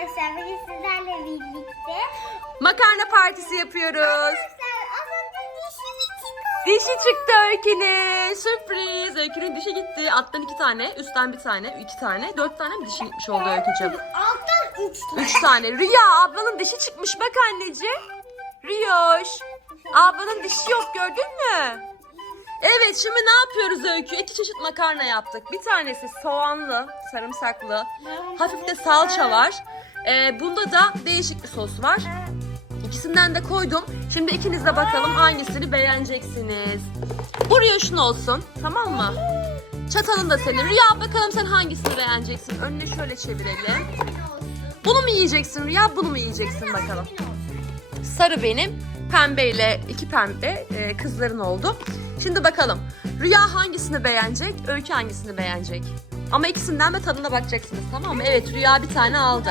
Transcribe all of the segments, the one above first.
arkadaşlar bugün sizlerle birlikte Makarna partisi yapıyoruz. Arkadaşlar az önce dişimi çıkardım. Dişi çıktı Öykü'nün. Sürpriz. Öykü'nün dişi gitti. Alttan iki tane, üstten bir tane, iki tane. Dört tane mi dişi gitmiş oldu Öykü'cüğüm? Alttan üç tane. Üç tane. Rüya ablanın dişi çıkmış bak anneciğim. Rüyoş. Ablanın dişi yok gördün mü? Evet şimdi ne yapıyoruz Öykü? İki çeşit makarna yaptık. Bir tanesi soğanlı, sarımsaklı. Hafif de salça var. Ee, bunda da değişik bir sos var. İkisinden de koydum. Şimdi ikiniz de bakalım hangisini beğeneceksiniz. Bu Rüyoş'un olsun. Tamam mı? Çatalın da senin. Rüya bakalım sen hangisini beğeneceksin. Önüne şöyle çevirelim. Bunu mu yiyeceksin Rüya? Bunu mu yiyeceksin bakalım. Sarı benim. Pembeyle iki pembe e, kızların oldu. Şimdi bakalım. Rüya hangisini beğenecek? Öykü hangisini beğenecek? Ama ikisinden de tadına bakacaksınız tamam mı? Evet Rüya bir tane aldı.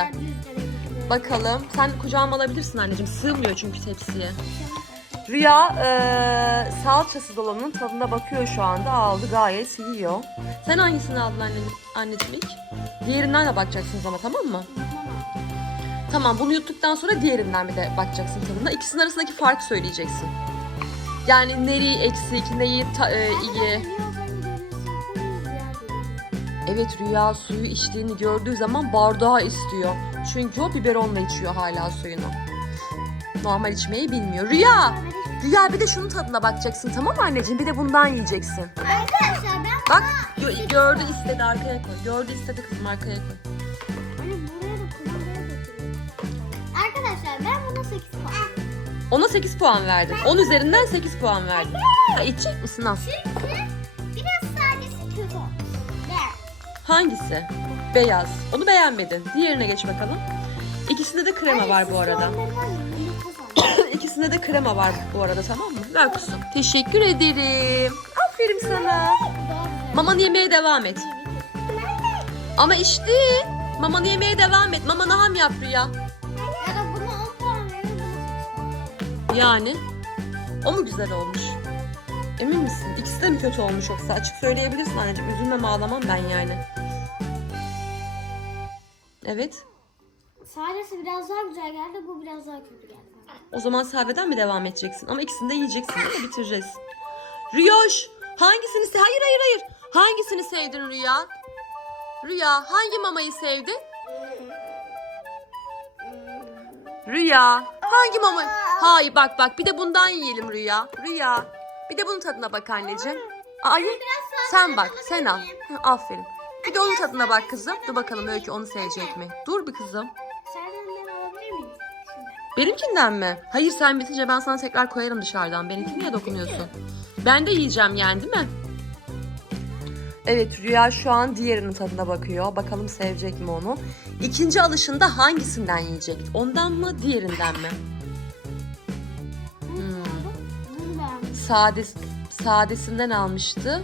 Bakalım. Sen kucağıma alabilirsin anneciğim. Sığmıyor çünkü tepsiye. Rüya e, salçasız olanın tadına bakıyor şu anda. Aldı gayet yiyor. Sen hangisini aldın anneciğim, anneciğim ilk? Diğerinden de bakacaksınız ama tamam mı? Tamam bunu yuttuktan sonra diğerinden bir de bakacaksın tadına. İkisinin arasındaki farkı söyleyeceksin. Yani neyi eksik, neyi ta- e, iyi. Evet Rüya suyu içtiğini gördüğü zaman bardağı istiyor. Çünkü o biberonla içiyor hala suyunu. Normal içmeyi bilmiyor. Rüya! Rüya bir de şunun tadına bakacaksın tamam mı anneciğim? Bir de bundan yiyeceksin. Arkadaşlar ben Bak gö- gördü istedi arkaya koy. Gördü istedi kızım arkaya koy. Hani buraya da kumandaya götürüyorum. Arkadaşlar ben buna 8 puan. Ona 8 puan verdim. 10 üzerinden 8 puan verdim. Ha, içecek misin al? Çünkü biraz sadece kötü. Hangisi? Beyaz. Onu beğenmedin. Diğerine geç bakalım. İkisinde de krema var bu arada. İkisinde de krema var bu arada tamam mı? Ver kuzum. Teşekkür ederim. Aferin sana. Mamanı yemeye devam et. Ama içti. Mamanı yemeye devam et. Mamanı ham yap Rüya. Ya da buna 10 puan verin buna 8 puan. Yani. O mu güzel olmuş? Emin misin? İkisi de mi kötü olmuş yoksa? Açık söyleyebilirsin anneciğim. Üzülmem ağlamam ben yani. Evet. Sadesi biraz daha güzel geldi, bu biraz daha kötü geldi. O zaman sadeden mi devam edeceksin? Ama ikisini de yiyeceksin değil mi? Bitireceğiz. Rüyoş! Hangisini se... Hayır hayır hayır. Hangisini sevdin Rüya? Rüya hangi mamayı sevdi? Rüya hangi mama? Hayır bak bak bir de bundan yiyelim Rüya. Rüya bir de bunun tadına bak anneciğim. Hayır sen bak sen al. Aferin. Bir de onun tadına bak kızım. Dur bakalım Öykü onu sevecek mi? Dur bir kızım. Senden alabilir miyiz? Benimkinden mi? Hayır sen bitince ben sana tekrar koyarım dışarıdan. Benimkine niye dokunuyorsun? Ben de yiyeceğim yani değil mi? Evet Rüya şu an diğerinin tadına bakıyor. Bakalım sevecek mi onu? İkinci alışında hangisinden yiyecek? Ondan mı diğerinden mi? Bunu beğendim. Sade, sadesinden almıştı.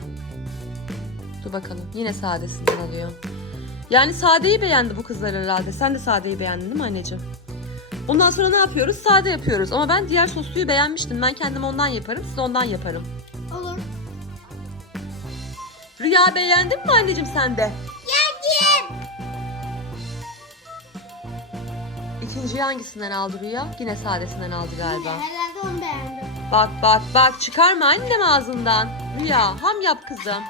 Dur bakalım yine sadesinden alıyor. Yani sadeyi beğendi bu kızlar herhalde. Sen de sadeyi beğendin değil mi anneciğim? Ondan sonra ne yapıyoruz? Sade yapıyoruz. Ama ben diğer sosluyu beğenmiştim. Ben kendim ondan yaparım. Siz ondan yaparım. Olur. Rüya beğendin mi anneciğim sen de? Yendim. İkinciyi hangisinden aldı Rüya? Yine sadesinden aldı galiba. Herhalde onu beğendim. Bak bak bak çıkarma annem ağzından. Rüya ham yap kızım.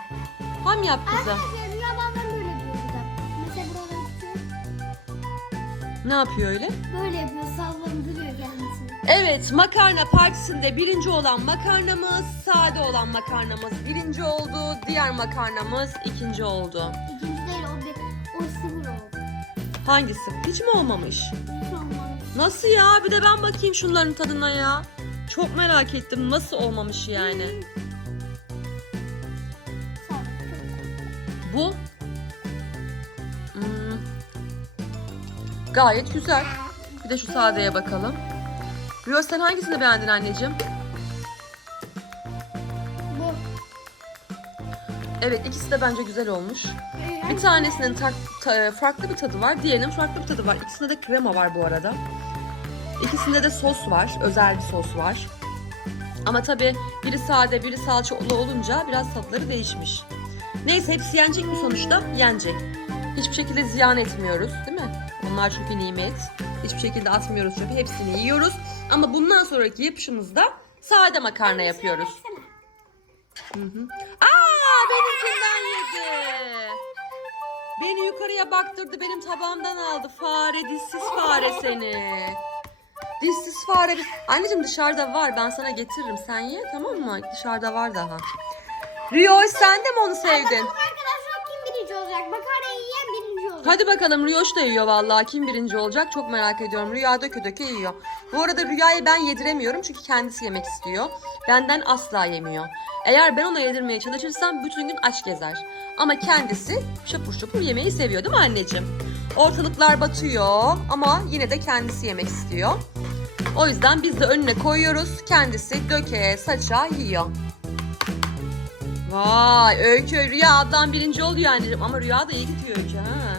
Ham yap kızım. Arkadaşlar Rüya bazen böyle yapıyor. Mesela buraları tutuyor. Ne yapıyor öyle? Böyle yapıyor. Sallandırıyor kendisini. Evet makarna partisinde birinci olan makarnamız sade olan makarnamız birinci oldu. Diğer makarnamız ikinci oldu. İkinci değil o bir. O sıfır oldu. Hangisi? Hiç mi olmamış? Hiç olmamış. Nasıl ya? Bir de ben bakayım şunların tadına ya. Çok merak ettim. Nasıl olmamış yani? Bu hmm, gayet güzel. Bir de şu sadeye bakalım. Rio sen hangisini beğendin anneciğim? Bu. Evet ikisi de bence güzel olmuş. Bir tanesinin tak- ta- farklı bir tadı var. Diğerinin farklı bir tadı var. İkisinde de krema var bu arada. İkisinde de sos var. Özel bir sos var. Ama tabii biri sade biri salçalı olunca biraz tatları değişmiş. Neyse hepsi yenecek mi sonuçta? Yenecek. Hiçbir şekilde ziyan etmiyoruz değil mi? Onlar çünkü nimet. Hiçbir şekilde atmıyoruz çöpe. Hepsini yiyoruz. Ama bundan sonraki yapışımızda sade makarna yapıyoruz. Hı hı. Aa benimkinden yedi. Beni yukarıya baktırdı. Benim tabağımdan aldı. Fare, dişsiz fare seni. Dişsiz fare. Anneciğim dışarıda var. Ben sana getiririm. Sen ye tamam mı? Dışarıda var daha. Rioş sen de mi onu sevdin? Bakalım arkadaşlar kim birinci olacak? Makarnayı yiyen birinci olacak. Hadi bakalım Rüyoş da yiyor vallahi. Kim birinci olacak çok merak ediyorum. Rüya döke döke yiyor. Bu arada Rüya'yı ben yediremiyorum çünkü kendisi yemek istiyor. Benden asla yemiyor. Eğer ben ona yedirmeye çalışırsam bütün gün aç gezer. Ama kendisi şapur şapur yemeği seviyor değil mi anneciğim? Ortalıklar batıyor ama yine de kendisi yemek istiyor. O yüzden biz de önüne koyuyoruz. Kendisi döke saça yiyor. Vay Öykü Rüya ablam birinci oluyor anneciğim ama Rüya da iyi gidiyor Öykü ha.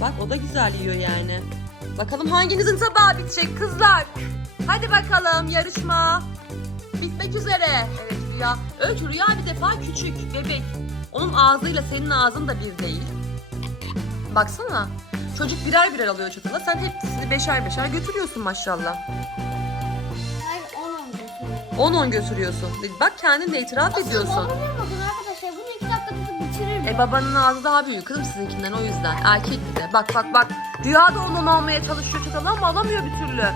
Bak o da güzel yiyor yani. Bakalım hanginizin tabağı bitecek kızlar. Hadi bakalım yarışma. Bitmek üzere. Evet Rüya. Öykü Rüya bir defa küçük bebek. Onun ağzıyla senin ağzın da bir değil. Baksana. Çocuk birer birer alıyor çatala. Sen hepsini beşer beşer götürüyorsun maşallah. Hayır on olacak. 10-10 götürüyorsun. Bak kendin de itiraf ediyorsun. Bakın arkadaşlar? Bunu iki dakikada bitirir mi? E babanın ağzı daha büyük kızım sizinkinden o yüzden. Erkek bir de. Bak bak bak. Rüya da ondan almaya çalışıyor çatalı ama alamıyor bir türlü.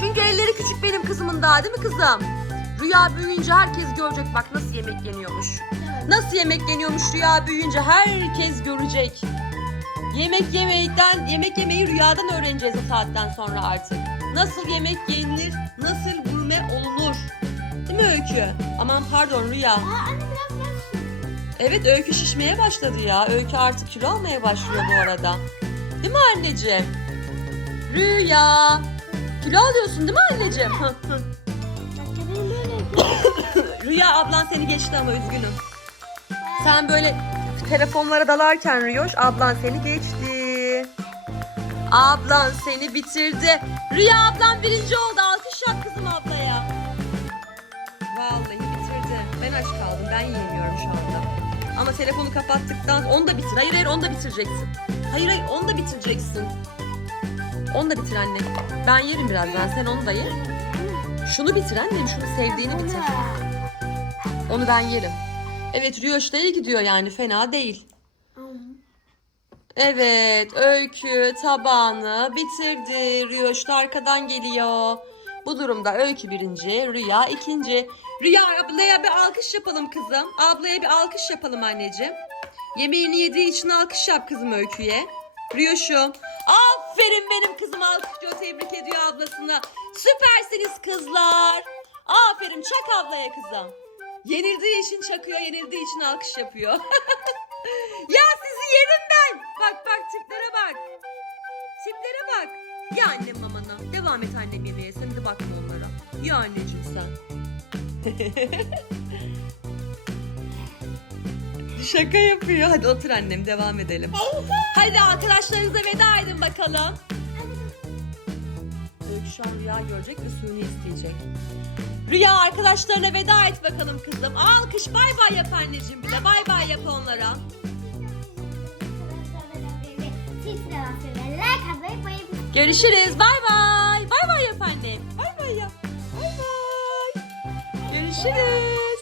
Çünkü elleri küçük benim kızımın daha değil mi kızım? Rüya büyüyünce herkes görecek bak nasıl yemek yeniyormuş. Nasıl yemek yeniyormuş rüya büyüyünce herkes görecek. Yemek yemekten, yemek yemeyi rüyadan öğreneceğiz o saatten sonra artık. Nasıl yemek yenilir, nasıl gurme olunur. Değil mi Öykü? Aman pardon Rüya. Aa anne biraz biraz Evet Öykü şişmeye başladı ya. Öykü artık kilo almaya başlıyor bu arada. Değil mi anneciğim? Rüya. Kilo alıyorsun değil mi anneciğim? Hı, hı. Rüya ablan seni geçti ama üzgünüm. Sen böyle telefonlara dalarken Rüyoş ablan seni geçti. Ablan seni bitirdi. Rüya ablan birinci oldu. Alkış yap kızım ablaya. Vallahi bitirdi. Ben aç kaldım. Ben yiyemiyorum şu anda. Ama telefonu kapattıktan onu da bitir. Hayır hayır onu da bitireceksin. Hayır hayır onu da bitireceksin. Onu da bitir anne. Ben yerim birazdan. Sen onu da ye. Şunu bitir annem. Şunu sevdiğini bitir. Onu ben yerim. Evet Rüyoş da iyi gidiyor yani fena değil. Evet Öykü tabağını bitirdi. Rüyoş da arkadan geliyor. Bu durumda Öykü birinci, Rüya ikinci. Rüya ablaya bir alkış yapalım kızım. Ablaya bir alkış yapalım anneciğim. Yemeğini yediği için alkış yap kızım Öykü'ye. Rüyoş'um. Aferin benim kızım alkışlıyor tebrik ediyor ablasına. Süpersiniz kızlar. Aferin çak ablaya kızım. Yenildiği için çakıyor, yenildiği için alkış yapıyor. ya sizi yerim ben. Bak bak tiplere bak. Tiplere bak. Ya annem mamana. Devam et annem yemeğe. Sen de bakma onlara. Ya anneciğim sen. Şaka yapıyor. Hadi otur annem devam edelim. Hadi arkadaşlarınıza veda edin bakalım. Öykü şu an Rüya görecek ve suyunu isteyecek. Rüya arkadaşlarına veda et bakalım kızım. Alkış bay bay yap anneciğim bir de. Bay bay yap onlara. Görüşürüz. Bay bay. Bay bay yap annem. Bay bay yap. Bay bay. Görüşürüz.